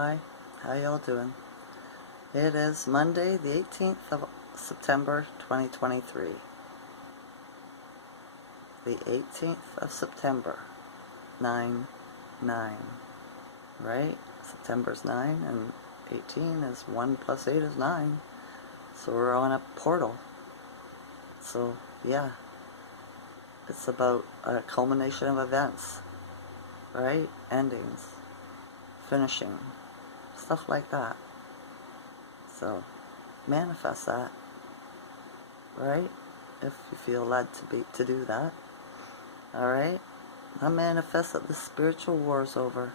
Hi, how y'all doing? It is Monday, the 18th of September, 2023. The 18th of September, 9/9, right? September's 9 and 18 is 1 plus 8 is 9. So we're on a portal. So, yeah, it's about a culmination of events, right? Endings, finishing, stuff like that. So, manifest that, right? If you feel led to do that. Alright? I manifest that the spiritual war's over.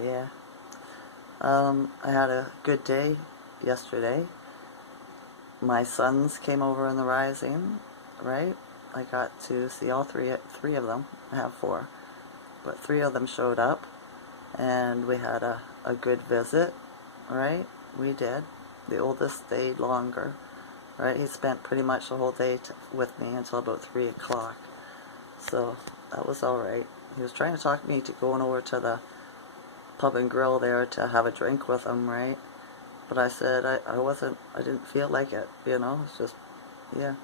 Yeah. I had a good day yesterday. My sons came over in the rising, right? I got to see all three of them. I have 4. But 3 of them showed up. And we had a good visit, right? We did. The oldest stayed longer, right? He spent pretty much the whole day with me until about 3 o'clock. So that was alright. He was trying to talk me to going over to the pub and grill there to have a drink with him, right? But I said I didn't feel like it, it's just, yeah.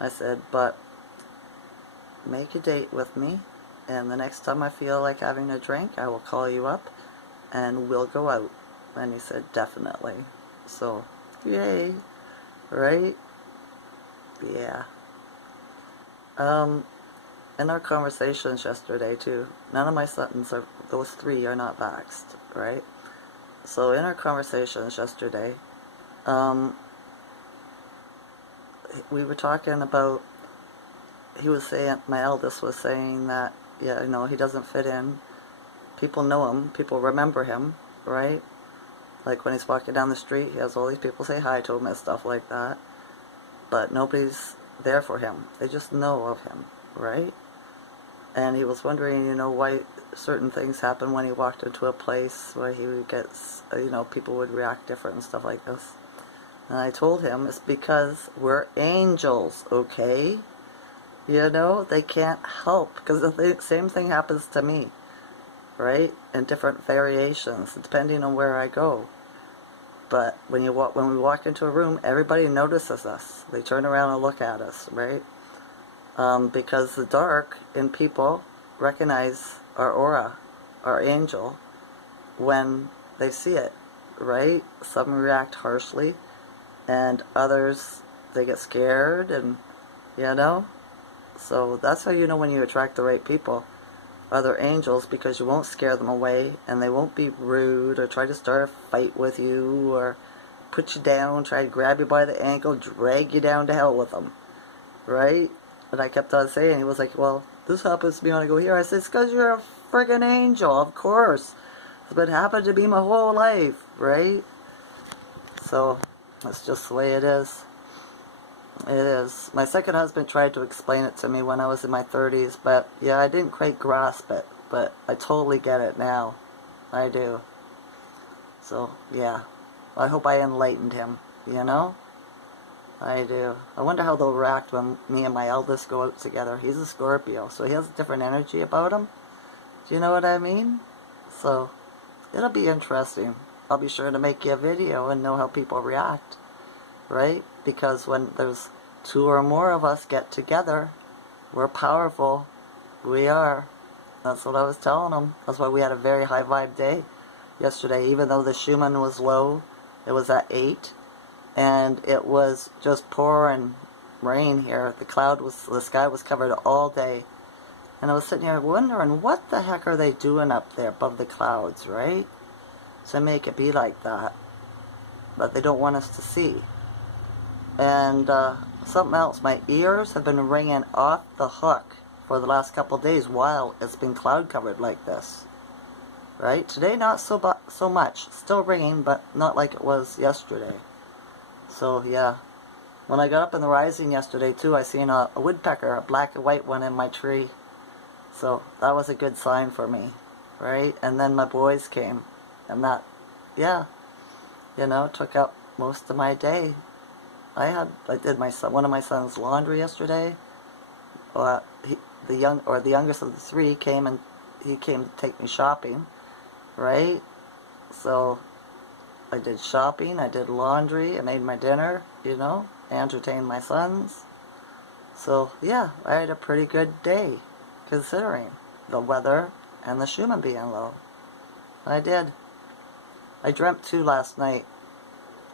I said, but make a date with me, and the next time I feel like having a drink, I will call you up, and we'll go out. And he said, definitely. So, yay, right? Yeah. In our conversations yesterday, too, none of my sons those 3 are not vaxxed, right? So in our conversations yesterday, we were talking about, he was saying, my eldest was saying that, yeah, he doesn't fit in. People know him, people remember him, right? Like when he's walking down the street, he has all these people say hi to him and stuff like that. But nobody's there for him. They just know of him, right? And he was wondering, why certain things happen when he walked into a place where he would get, people would react different and stuff like this. And I told him it's because we're angels, okay? They can't help, because the same thing happens to me, right? In different variations, depending on where I go. But when we walk into a room, everybody notices us. They turn around and look at us, right? Because the dark in people recognize our aura, our angel, when they see it, right? Some react harshly, and others, they get scared, and, So that's how you know when you attract the right people. Other angels, because you won't scare them away, and they won't be rude or try to start a fight with you or put you down, try to grab you by the ankle, drag you down to hell with them, right? And I kept on saying, he was like, well, this happens to me when I go here. I said, it's because you're a friggin' angel, of course. It's been happening to me my whole life, right? So that's just the way it is. It is. My second husband tried to explain it to me when I was in my 30s, but yeah, I didn't quite grasp it, but I totally get it now. I do. So, yeah. I hope I enlightened him, I do. I wonder how they'll react when me and my eldest go out together. He's a Scorpio, so he has a different energy about him. Do you know what I mean? So, it'll be interesting. I'll be sure to make you a video and know how people react, right? Because when there's 2 or more of us get together, we're powerful. We are. That's what I was telling them. That's why we had a very high vibe day yesterday. Even though the Schumann was low, it was at 8. And it was just pouring rain here. The sky was covered all day. And I was sitting here wondering, what the heck are they doing up there above the clouds, right? To make it be like that. But they don't want us to see. And something else, my ears have been ringing off the hook for the last couple of days while it's been cloud covered like this. Right? Today not so much. Still ringing, but not like it was yesterday. So yeah. When I got up in the rising yesterday too, I seen a woodpecker, a black and white one in my tree. So that was a good sign for me. Right? And then my boys came. And that, yeah, took up most of my day. I did one of my son's laundry yesterday. The youngest of the 3 came, and he came to take me shopping, right? So I did shopping, I did laundry, I made my dinner, you know, I entertained my sons. So yeah, I had a pretty good day considering the weather and the Schumann being low. I did. I dreamt too last night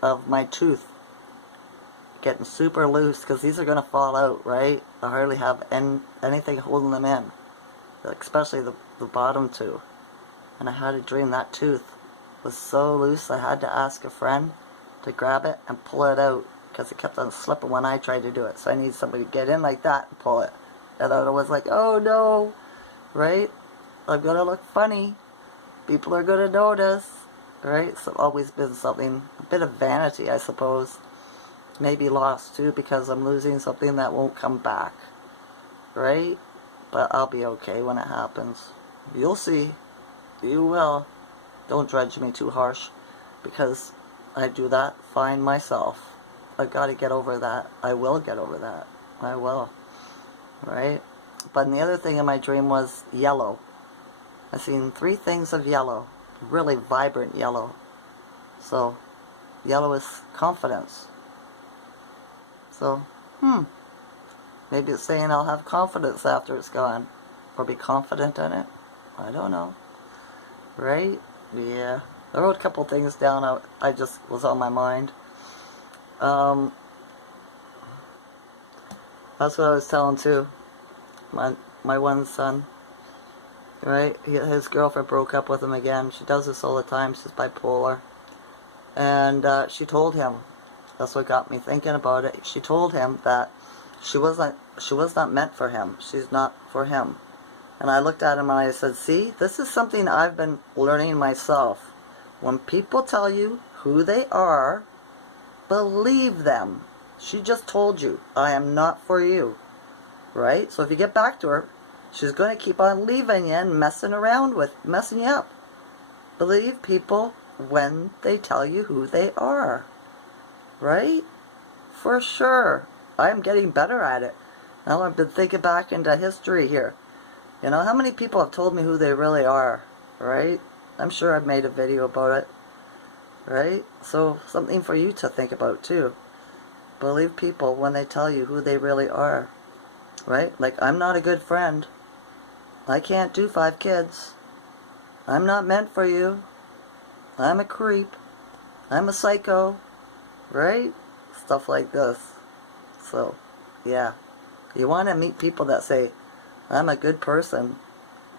of my tooth getting super loose because these are going to fall out, right? I hardly have anything holding them in, especially the bottom two. And I had a dream that tooth was so loose I had to ask a friend to grab it and pull it out because it kept on slipping when I tried to do it. So I need somebody to get in like that and pull it. And I was like, oh no, right? I'm going to look funny. People are going to notice, right? So always been something, a bit of vanity, I suppose. Maybe lost too because I'm losing something that won't come back, right? But I'll be okay when it happens. You'll see. You will. Don't judge me too harsh because I do that fine myself. I've got to get over that. I will get over that. I will. Right? But the other thing in my dream was yellow. I seen 3 things of yellow. Really vibrant yellow. So, yellow is confidence. So, maybe it's saying I'll have confidence after it's gone. Or be confident in it. I don't know. Right? Yeah. I wrote a couple things down. I just was on my mind. That's what I was telling too. My one son. Right? His girlfriend broke up with him again. She does this all the time. She's bipolar. And she told him. That's what got me thinking about it. She told him that she was not meant for him. She's not for him. And I looked at him and I said, see, this is something I've been learning myself. When people tell you who they are, believe them. She just told you, I am not for you. Right? So if you get back to her, she's going to keep on leaving you and messing you up. Believe people when they tell you who they are. Right? For sure. I'm getting better at it. Now I've been thinking back into history here. You know, how many people have told me who they really are? Right? I'm sure I've made a video about it. Right? So, something for you to think about too. Believe people when they tell you who they really are. Right? Like, I'm not a good friend. I can't do 5 kids. I'm not meant for you. I'm a creep. I'm a psycho. Right? Stuff like this. So, yeah. You want to meet people that say, I'm a good person.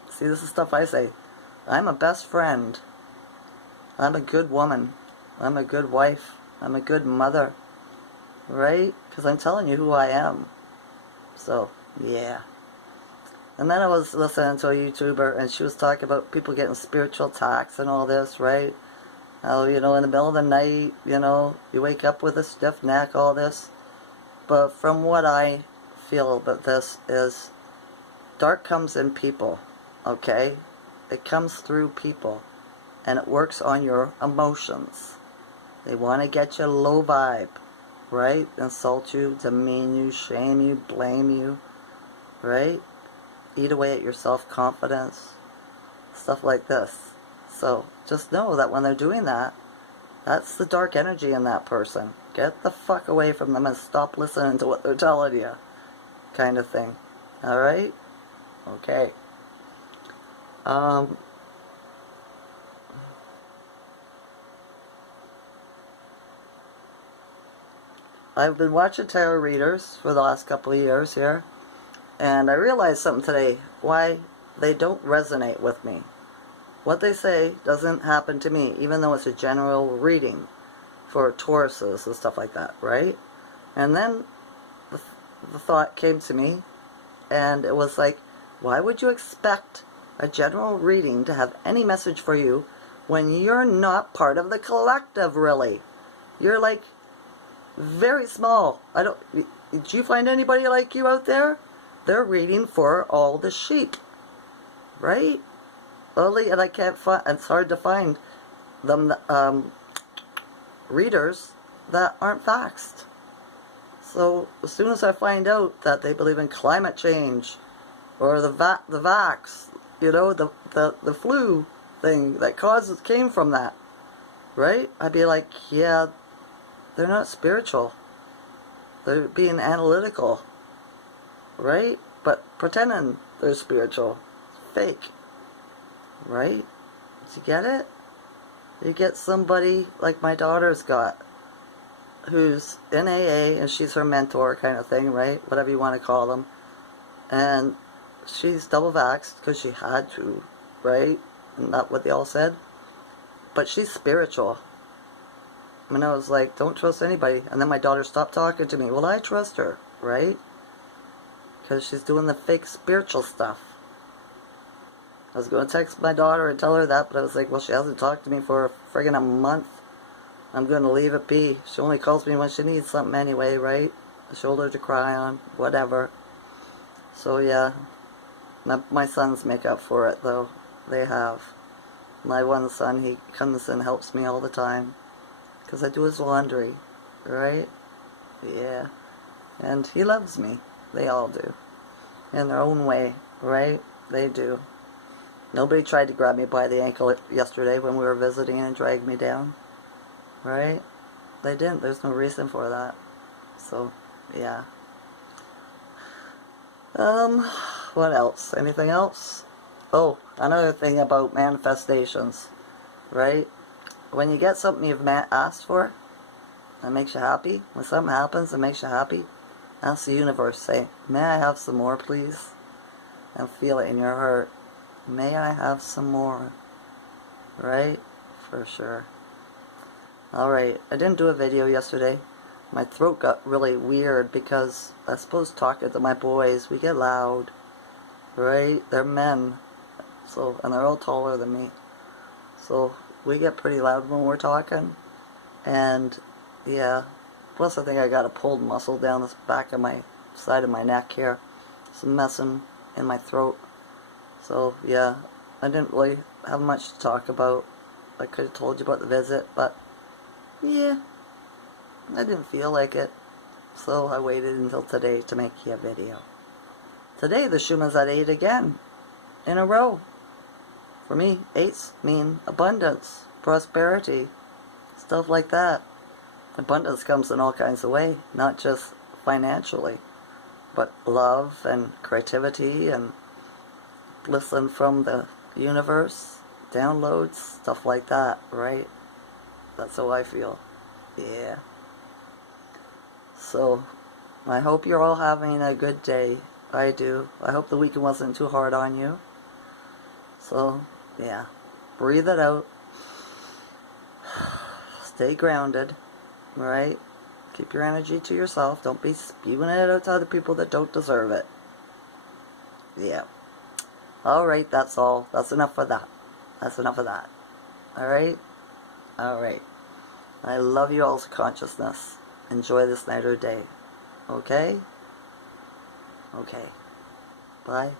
See, this is stuff I say. I'm a best friend. I'm a good woman. I'm a good wife. I'm a good mother. Right? Because I'm telling you who I am. So, yeah. And then I was listening to a YouTuber, and she was talking about people getting spiritual attacks and all this, right? How, you know, in the middle of the night, you know, you wake up with a stiff neck, all this. But from what I feel about this is, dark comes in people, okay? It comes through people, and it works on your emotions. They want to get you low vibe, right? Insult you, demean you, shame you, blame you, right? Eat away at your self-confidence, stuff like this. So just know that when they're doing that, that's the dark energy in that person. Get the fuck away from them and stop listening to what they're telling you, kind of thing. Alright? Okay. I've been watching tarot readers for the last couple of years here, and I realized something today, why they don't resonate with me. What they say doesn't happen to me, even though it's a general reading for Tauruses and stuff like that, right? And then the thought came to me, and it was like, why would you expect a general reading to have any message for you when you're not part of the collective, really? You're like very small. Did you find anybody like you out there? They're reading for all the sheep, right? And I can't find, it's hard to find them, readers that aren't vaxxed. So as soon as I find out that they believe in climate change, or the vax, you know, the flu thing that came from that, right? I'd be like, yeah, they're not spiritual. They're being analytical, right? But pretending they're spiritual. Fake, right? Did you get it? You get somebody like my daughter's got, who's in AA, and she's her mentor kind of thing, right? Whatever you want to call them. And she's double vaxxed because she had to, right? And that's what they all said. But she's spiritual. And I was like, don't trust anybody. And then my daughter stopped talking to me. Well, I trust her, right? Because she's doing the fake spiritual stuff. I was going to text my daughter and tell her that, but I was like, well, she hasn't talked to me for friggin' a month. I'm going to leave it be. She only calls me when she needs something anyway, right? A shoulder to cry on, whatever. So, yeah. My sons make up for it, though. They have. My one son, he comes and helps me all the time. Because I do his laundry, right? Yeah. And he loves me. They all do. In their own way, right? They do. Nobody tried to grab me by the ankle yesterday when we were visiting and drag me down. Right? They didn't. There's no reason for that. So, yeah. What else? Anything else? Oh, another thing about manifestations. Right? When you get something you've asked for, that makes you happy. When something happens that makes you happy, ask the universe. Say, may I have some more, please? And feel it in your heart. May I have some more? Right? For sure. Alright, I didn't do a video yesterday. My throat got really weird because I suppose talking to my boys, we get loud. Right? They're men. So, and they're all taller than me. So, we get pretty loud when we're talking. And, yeah. Plus I think I got a pulled muscle down this back of my side of my neck here. Some messing in my throat. So, yeah, I didn't really have much to talk about. I could have told you about the visit, but, yeah, I didn't feel like it. So I waited until today to make you a video. Today, the Schumann's at 8 again, in a row. For me, 8s mean abundance, prosperity, stuff like that. Abundance comes in all kinds of ways, not just financially, but love and creativity and listen from the universe, downloads, stuff like that, right? That's how I feel. Yeah. So, I hope you're all having a good day. I do. I hope the weekend wasn't too hard on you. So, yeah. Breathe it out. Stay grounded, right? Keep your energy to yourself. Don't be spewing it out to other people that don't deserve it. Yeah. Alright, that's all. That's enough of that. That's enough of that. Alright? Alright. I love you all's consciousness. Enjoy this night or day. Okay? Okay. Bye.